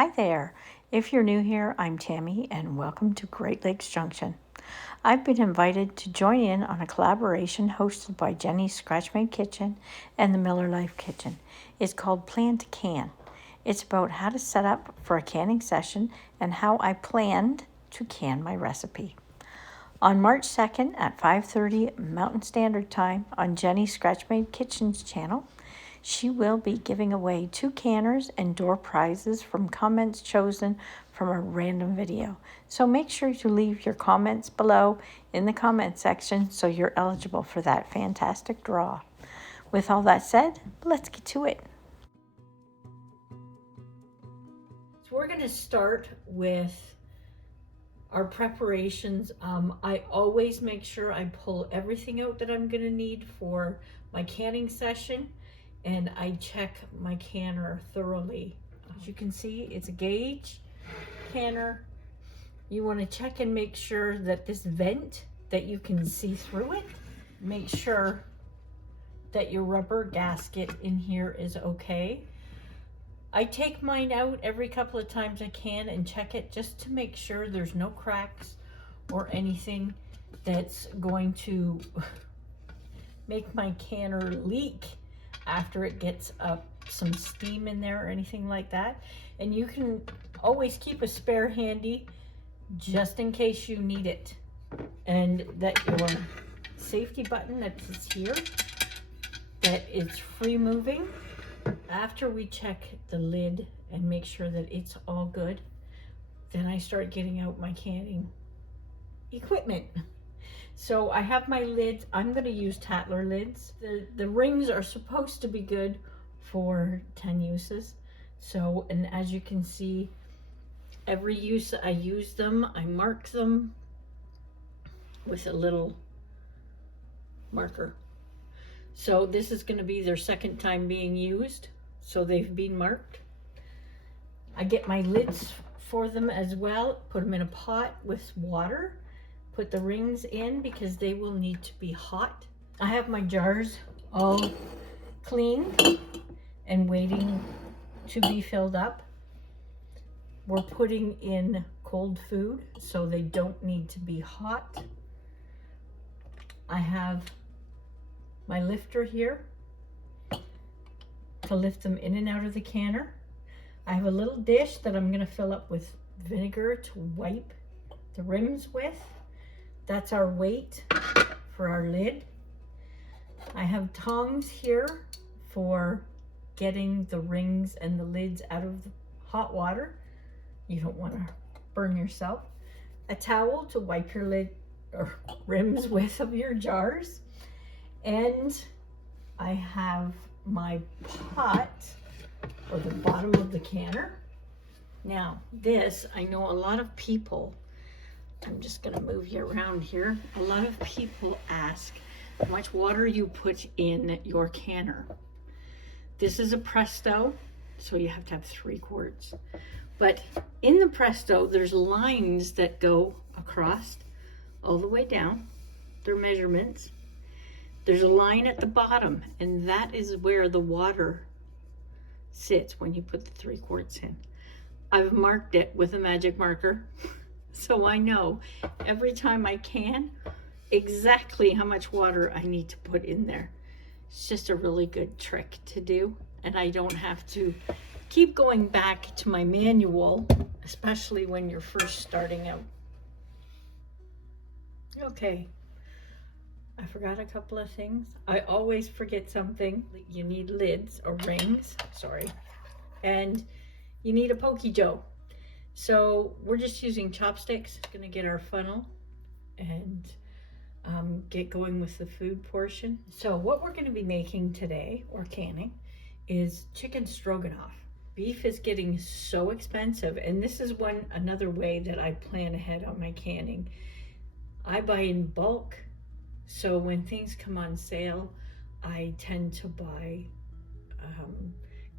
Hi there. If you're new here, I'm Tammy and welcome to Great Lakes Junction. I've been invited to join in on a collaboration hosted by JENI'S Scratch Made Kitchen and the Miller Life Kitchen. It's called Plan to Can. It's about how to set up for a canning session and how I planned to can my recipe. On March 2nd at 5:30 Mountain Standard Time on JENI'S Scratch Made Kitchen's channel, she will be giving away 2 canners and door prizes from comments chosen from a random video. So make sure to leave your comments below in the comment section so you're eligible for that fantastic draw. With all that said, let's get to it. So we're going to start with our preparations. I always make sure I pull everything out that I'm going to need for my canning session, and I check my canner thoroughly. As you can see, it's a gauge canner. You want to check and make sure that this vent, that you can see through it. Make sure that your rubber gasket in here is okay. I take mine out every couple of times I can and check it just to make sure there's no cracks or anything that's going to make my canner leak after it gets up some steam in there or anything like that. And you can always keep a spare handy just in case you need it. And that your safety button that is here, that it's free moving. After we check the lid and make sure that it's all good, then I start getting out my canning equipment. So I have my lids. I'm going to use Tatler lids. The rings are supposed to be good for 10 uses. So, and as you can see, every use I use them, I mark them with a little marker. So this is going to be their second time being used. So they've been marked. I get my lids for them as well, put them in a pot with water. Put the rings in because they will need to be hot. I have my jars all cleaned and waiting to be filled up. We're putting in cold food, so they don't need to be hot. I have my lifter here to lift them in and out of the canner. I have a little dish that I'm going to fill up with vinegar to wipe the rims with. That's our weight for our lid. I have tongs here for getting the rings and the lids out of the hot water. You don't want to burn yourself. A towel to wipe your lid or rims with of your jars. And I have my pot, or the bottom of the canner. Now this, I know a lot of people, I'm just going to move you around here. A lot of people ask how much water you put in your canner. This is a Presto, so you have to have 3 quarts. But in the Presto, there's lines that go across all the way down. They're measurements. There's a line at the bottom, and that is where the water sits when you put the 3 quarts in. I've marked it with a magic marker. So I know every time I can exactly how much water I need to put in there. It's just a really good trick to do, and I don't have to keep going back to my manual, especially when you're first starting out. Okay, I forgot a couple of things. I always forget something. You need lids or rings, sorry, and you need a pokey dough. So we're just using chopsticks. It's going to get our funnel and get going with the food portion. So what we're going to be making today, or canning, is chicken stroganoff. Beef is getting so expensive, and this is another way that I plan ahead on my canning. I buy in bulk, so when things come on sale, I tend to buy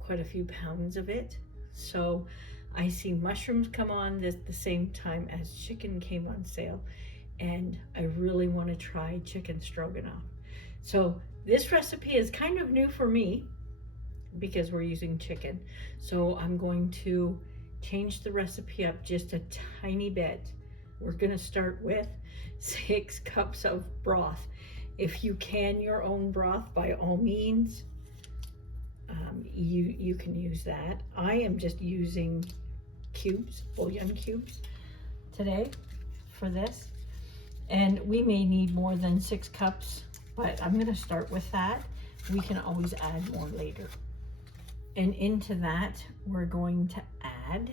quite a few pounds of it. So I see mushrooms come on at the same time as chicken came on sale, and I really want to try chicken stroganoff. So this recipe is kind of new for me because we're using chicken. So I'm going to change the recipe up just a tiny bit. We're gonna start with 6 cups of broth. If you can your own broth, by all means, you can use that. I am just using cubes, bouillon cubes today for this. And we may need more than 6 cups, but I'm gonna start with that. We can always add more later. And into that, we're going to add,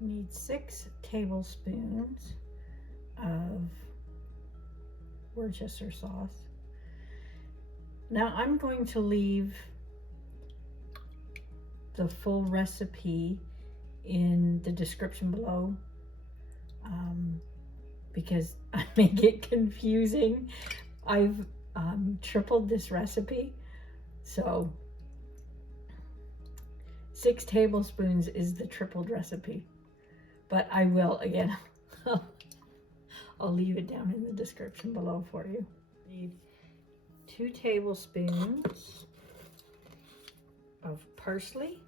need 6 tablespoons of Worcestershire sauce. Now I'm going to leave the full recipe in the description below, because I make it confusing. I've tripled this recipe, so 6 tablespoons is the tripled recipe, but I will, again, I'll leave it down in the description below for you. Need 2 tablespoons of parsley.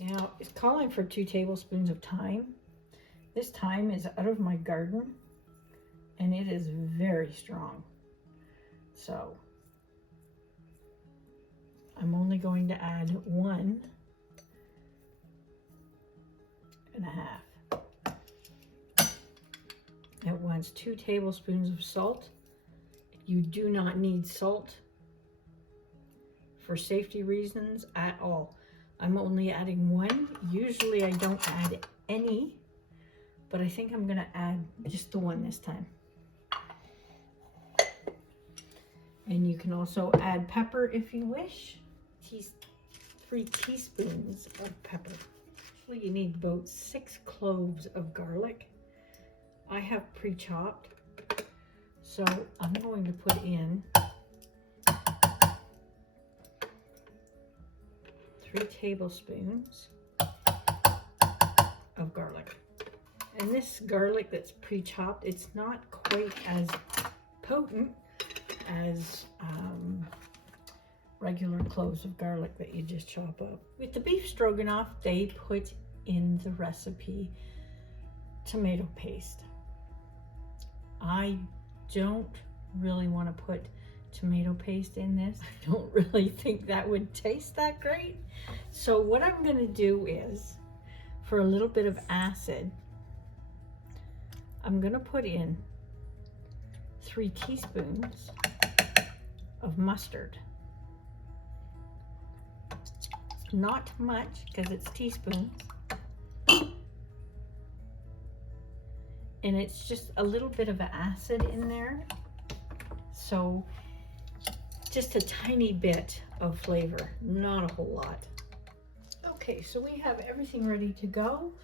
Now it's calling for 2 tablespoons of thyme. This thyme is out of my garden and it is very strong. So I'm only going to add 1.5. At once, 2 tablespoons of salt. You do not need salt for safety reasons at all. I'm only adding 1. Usually I don't add any, but I think I'm gonna add just the 1 this time. And you can also add pepper if you wish. 3 teaspoons of pepper. Actually, you need about 6 cloves of garlic. I have pre-chopped, so I'm going to put in 3 tablespoons of garlic. And this garlic that's pre-chopped, it's not quite as potent as regular cloves of garlic that you just chop up. With the beef stroganoff, they put in the recipe tomato paste. I don't really want to put tomato paste in this. I don't really think that would taste that great. So what I'm going to do is, for a little bit of acid, I'm going to put in 3 teaspoons of mustard. Not much, because it's teaspoons. And it's just a little bit of acid in there. So just a tiny bit of flavor, not a whole lot. Okay, so we have everything ready to go.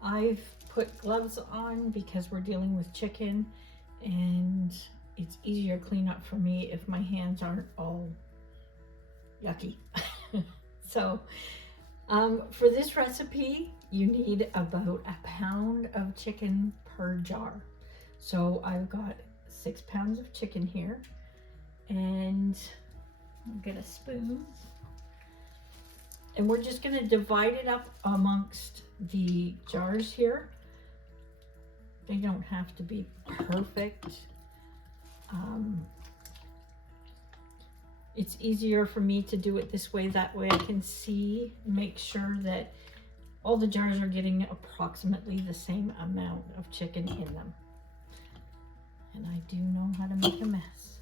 I've put gloves on because we're dealing with chicken, and it's easier to clean up for me if my hands aren't all yucky. So for this recipe, you need about 1 pound of chicken per jar. So I've got 6 pounds of chicken here, and I'll get a spoon, and we're just going to divide it up amongst the jars here. They don't have to be perfect. It's easier for me to do it this way. That way I can see, make sure that all the jars are getting approximately the same amount of chicken in them. And I do know how to make a mess.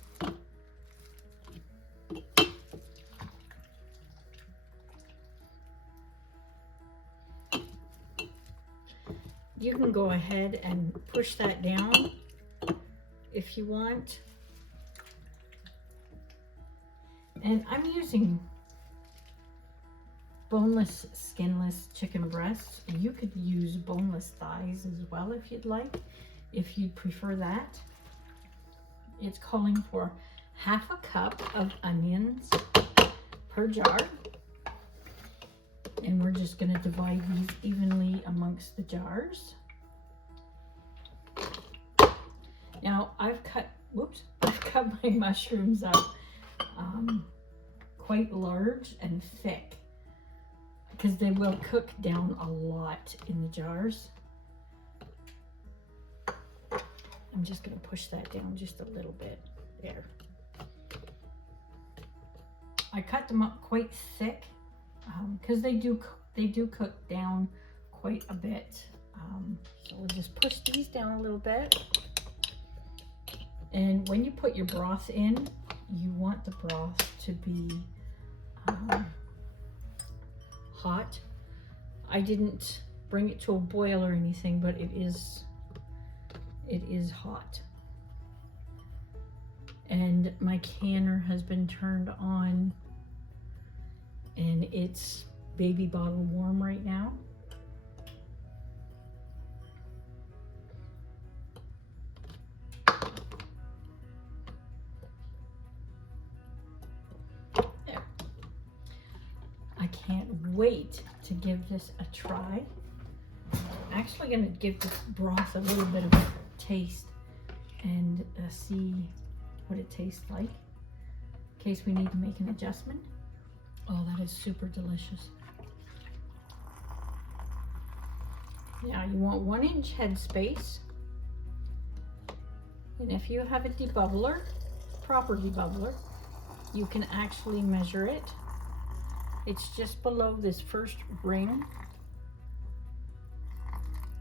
You can go ahead and push that down if you want. And I'm using boneless, skinless chicken breasts. You could use boneless thighs as well if you'd like, if you'd prefer that. It's calling for 1/2 cup of onions per jar. And we're just going to divide these evenly amongst the jars. Now I've cut my mushrooms up quite large and thick. because they will cook down a lot in the jars. I'm just going to push that down just a little bit there. I cut them up quite thick because they do cook down quite a bit. So we'll just push these down a little bit. And when you put your broth in, you want the broth to be hot. I didn't bring it to a boil or anything, but it is hot. And my canner has been turned on and it's baby bottle warm right now. There. I can't wait to give this a try. I'm actually going to give this broth a little bit of a taste and see what it tastes like in case we need to make an adjustment. Oh, that is super delicious. Now you want 1 inch head space, and if you have a debubbler, proper debubbler, you can actually measure it. It's just below this first ring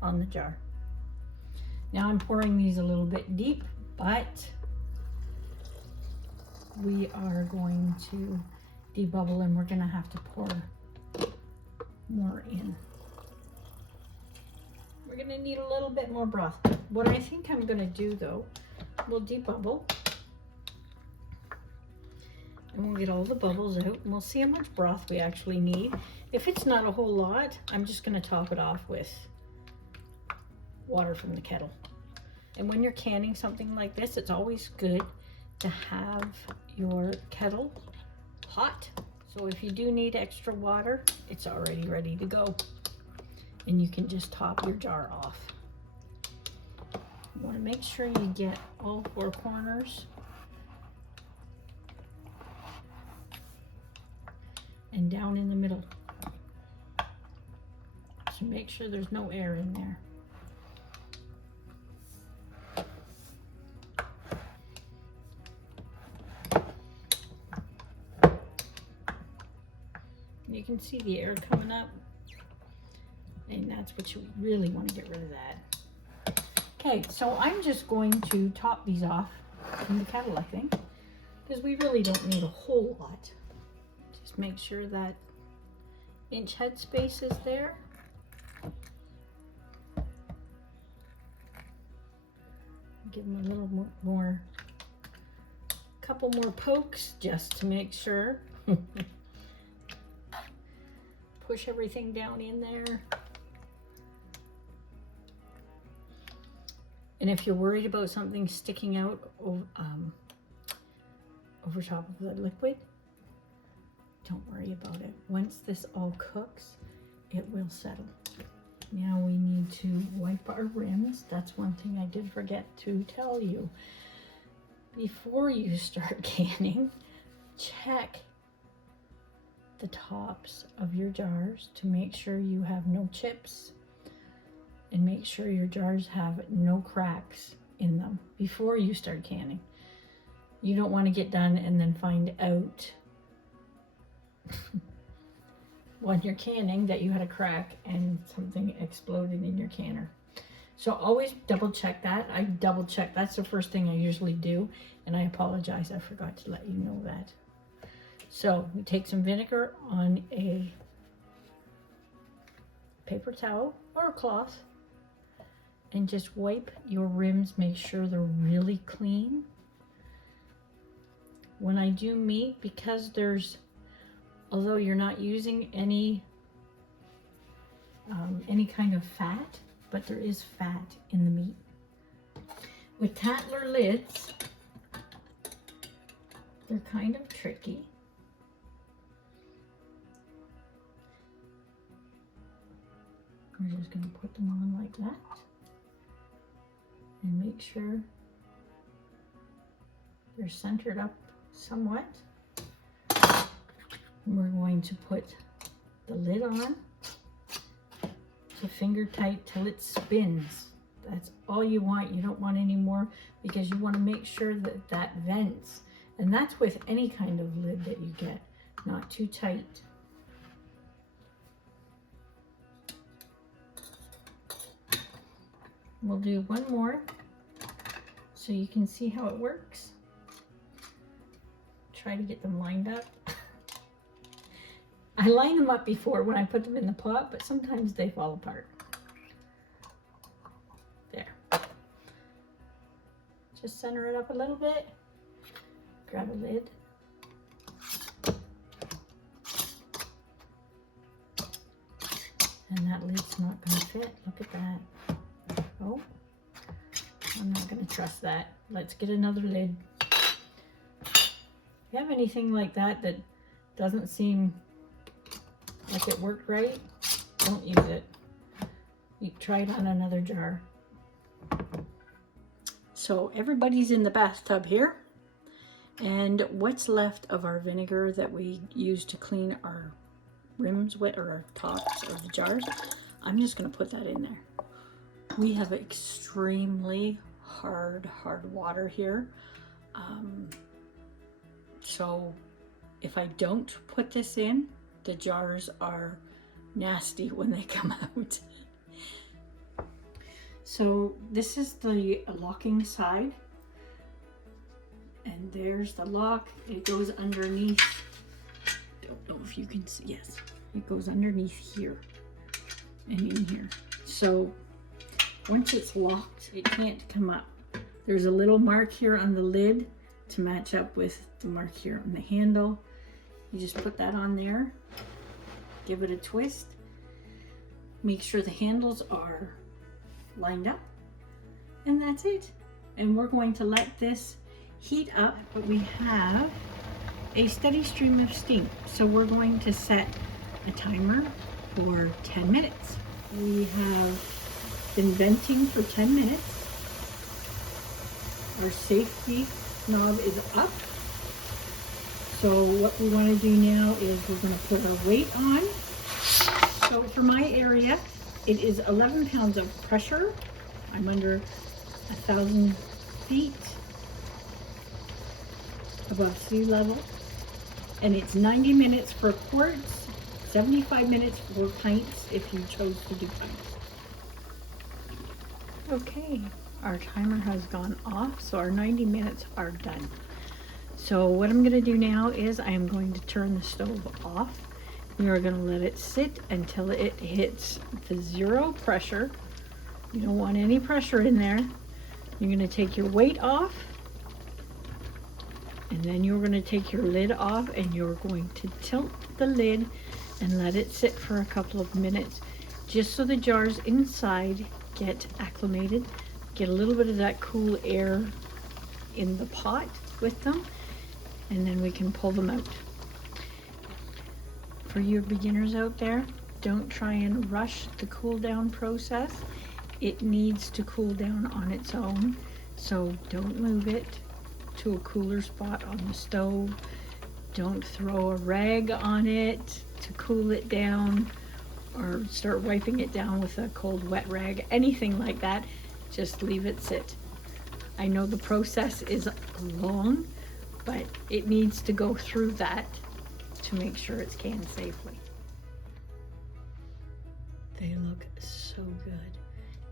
on the jar. Now I'm pouring these a little bit deep, but we are going to debubble and we're going to have to pour more in. We're going to need a little bit more broth. What I think I'm going to do though, we'll debubble and we'll get all the bubbles out and we'll see how much broth we actually need. If it's not a whole lot, I'm just going to top it off with water from the kettle. And when you're canning something like this, it's always good to have your kettle hot. So if you do need extra water, it's already ready to go. And you can just top your jar off. You want to make sure you get all 4 corners. And down in the middle. So make sure there's no air in there. You can see the air coming up, and that's what you really want to get rid of that. Okay, so I'm just going to top these off in the kettle, I think, because we really don't need a whole lot. Just make sure that inch head space is there. Give them a little more, couple more pokes just to make sure. Push everything down in there. And if you're worried about something sticking out over top of the liquid, don't worry about it. Once this all cooks, it will settle. Now we need to wipe our rims. That's one thing I did forget to tell you. Before you start canning, check the tops of your jars to make sure you have no chips and make sure your jars have no cracks in them before you start canning. You don't want to get done and then find out when you're canning that you had a crack and something exploded in your canner. So always double check that. I double check. That's the first thing I usually do, and I apologize, I forgot to let you know that. So we take some vinegar on a paper towel or a cloth and just wipe your rims. Make sure they're really clean. When I do meat, because although you're not using any kind of fat, but there is fat in the meat. With Tattler lids, they're kind of tricky. We're just going to put them on like that and make sure they're centered up somewhat. And we're going to put the lid on to finger tight till it spins. That's all you want. You don't want any more, because you want to make sure that that vents. And that's with any kind of lid that you get, not too tight. We'll do one more so you can see how it works. Try to get them lined up. I line them up before when I put them in the pot, but sometimes they fall apart. There. Just center it up a little bit. Grab a lid. And that lid's not going to fit. Look at that. Oh, I'm not going to trust that. Let's get another lid. If you have anything like that that doesn't seem like it worked right, don't use it. You try it on another jar. So everybody's in the bathtub here, and what's left of our vinegar that we use to clean our rims with, or our tops of the jars, I'm just going to put that in there. We have extremely hard water here, so if I don't put this in, the jars are nasty when they come out. So this is the locking side, and there's the lock. It goes underneath. Don't know if you can see. Yes, it goes underneath here and in here. So once it's locked, it can't come up. There's a little mark here on the lid to match up with the mark here on the handle. You just put that on there, give it a twist, make sure the handles are lined up, and that's it. And we're going to let this heat up, but we have a steady stream of steam. So we're going to set a timer for 10 minutes. We have been venting for 10 minutes. Our safety knob is up. So what we want to do now is we're going to put our weight on. So for my area, it is 11 pounds of pressure. I'm under 1,000 feet above sea level. And it's 90 minutes for quarts, 75 minutes for pints if you chose to do pints. Okay, our timer has gone off, so our 90 minutes are done. So what I'm going to do now is I am going to turn the stove off. We are going to let it sit until it hits the 0 pressure. You don't want any pressure in there. You're going to take your weight off, and then you're going to take your lid off, and you're going to tilt the lid and let it sit for a couple of minutes, just so the jars inside get acclimated, get a little bit of that cool air in the pot with them, and then we can pull them out. For you beginners out there, don't try and rush the cool down process. It needs to cool down on its own, so don't move it to a cooler spot on the stove. Don't throw a rag on it to cool it down, or start wiping it down with a cold wet rag, anything like that. Just leave it sit. I know the process is long, but it needs to go through that to make sure it's canned safely. They look so good,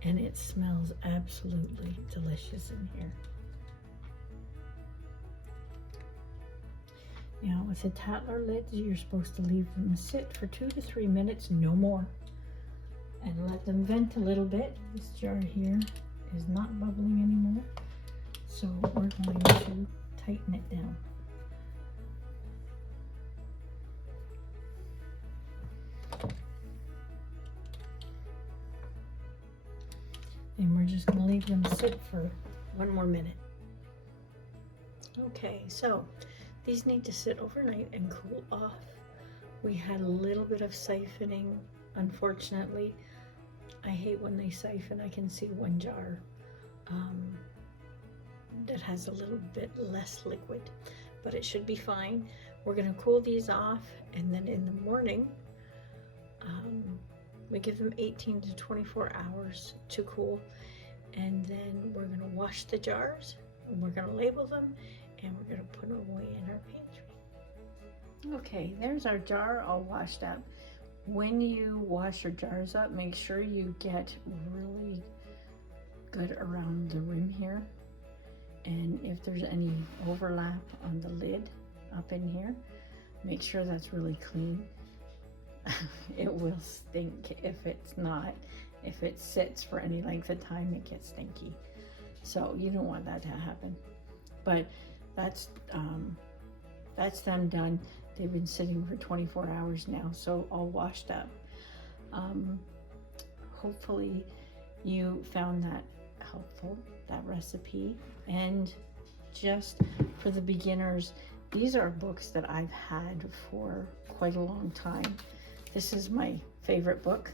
and it smells absolutely delicious in here. Now with the Tatler lids, you're supposed to leave them sit for 2 to 3 minutes, no more, and let them vent a little bit. This jar here is not bubbling anymore, so we're going to tighten it down. And we're just going to leave them sit for 1 more minute. Okay, so these need to sit overnight and cool off. We had a little bit of siphoning, unfortunately. I hate when they siphon. I can see one jar that has a little bit less liquid, but it should be fine. We're going to cool these off, and then in the morning We give them 18 to 24 hours to cool, and then we're gonna wash the jars, and we're gonna label them, and we're gonna put them away in our pantry. Okay, there's our jar all washed up. When you wash your jars up, make sure you get really good around the rim here. And if there's any overlap on the lid up in here, make sure that's really clean. It will stink if it's not. If it sits for any length of time, it gets stinky. So you don't want that to happen. But that's them done. They've been sitting for 24 hours now, so all washed up. Hopefully you found that helpful, that recipe. And just for the beginners, these are books that I've had for quite a long time. This is my favorite book.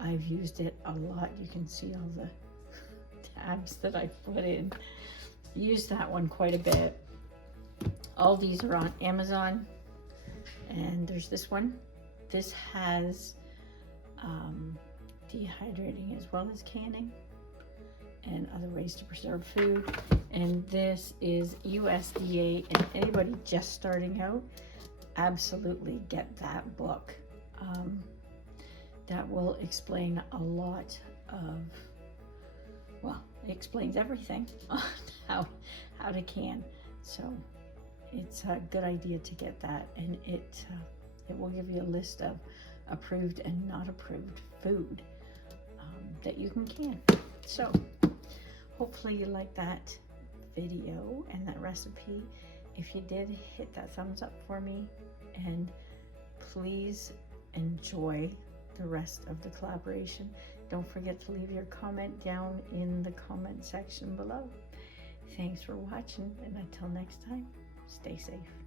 I've used it a lot. You can see all the tabs that I put in. Used that one quite a bit. All these are on Amazon, and there's this one. This has dehydrating as well as canning and other ways to preserve food. And this is USDA, and anybody just starting out, absolutely get that book. That will explain a lot of, well, it explains everything on how to can. So it's a good idea to get that, and it will give you a list of approved and not approved food that you can. So hopefully you like that video and that recipe. If you did, hit that thumbs up for me, and please enjoy the rest of the collaboration. Don't forget to leave your comment down in the comment section below. Thanks for watching, and until next time, stay safe.